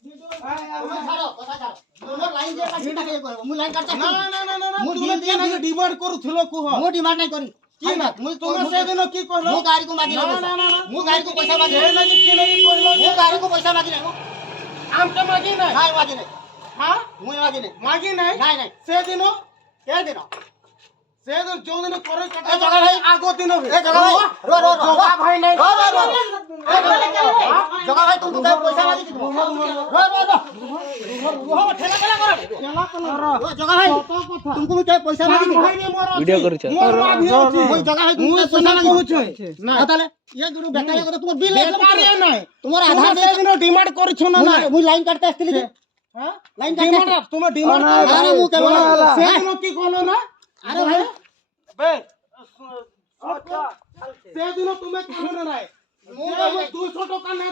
তুমি ছাড়ো কথা ছাড়ো তোমার লাইন দিয়ে কাটি টাকা ইয়ে করব মু লাইন কাটতে না না না না মু তুমি দিয়ে নাকি ডিমান্ড করুছিল কুহ মু ডিমান্ড নাই করি কি না তুমি সেদিন কি কইলো মু গাড়ি কো মাগি না না না মু গাড়ি কো পয়সা মাগি সে নাকি কি নাকি কইলো মু গাড়ি কো পয়সা মাগি নাই আমটা মাগি নাই নাই মাগি নাই হ্যাঁ মু মাগি নাই মাগি নাই নাই নাই সেদিন কে দিন সেদিন যোদিন করে কাটা এ জগা ভাই আগো দিন এ জগা ভাই রো রো রো জগা ভাই নাই রো রো রো জগা ভাই তুমি তো পয়সা মাগি দিবো রো রো রো রো ঠেলা ঠেলা করো জগা ভাই तुमको मुझे पैसा मांगी वीडियो करू छ मोर मागी होची ওই জগা ভাই তুমি पैसा মাগি কহুছে না তাহলে ইয়ে গুরু বেকারিয়া কথা তোমার বিল বেকারি নাই তোমার তুমি আধার সেদিন ডিমান্ড করছ না না মুই লাইন কাটতে আসছিলি যে হ্যাঁ লাইন কাটতে ডিমান্ড তুমি ডিমান্ড আরে মু কেবল সেদিন কি কলো না আরে ভাই বে সেদিন তুমি কলো না মু 200 টাকা না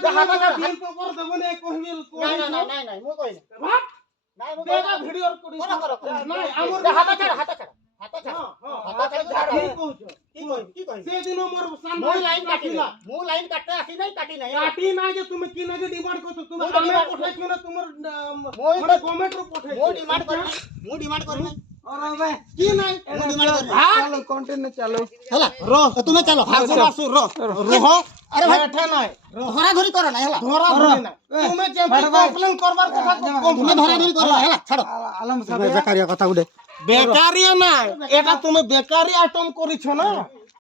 বিল তো করে দেব না কহিবি নাই নাই নাই মু কই ভাত নাই মু দেবা ভিডিও করি করো নাই আমার হাতা ছাড় হাতা ছাড় হাতা ছাড় হাতা ছাড় কি কହୁছ কি কই সেদিন মোর মু লাইন কাটি মু লাইন কাটতে আসি নাই কাটি নাই কাটি না যে তুমি কি নাকি ডিমান্ড করছো তুমি মু আমি demand পঠাইছো না তোমার মই মানে গভর্নমেন্ট রূপ পঠাইছো মু ডিমান্ড করি নাই अरे बे কি নাই মু ডিমান্ড করি चलो कंटिन्यू चलो হেলা রো তুমি চলো আসু আসু রো রোহ আরে ভাই এঠা নাই ধরা ধরি করো না হেলা ধরা ধরি না তুমি যে কমপ্লেন করবার কথা তুমি ধরা ধরি করো না হেলা ছাড়ো आलम सब বেকারিয়া কথা উঠে বেকারি না এটা তুমি বেকারি আইটেম করিছ না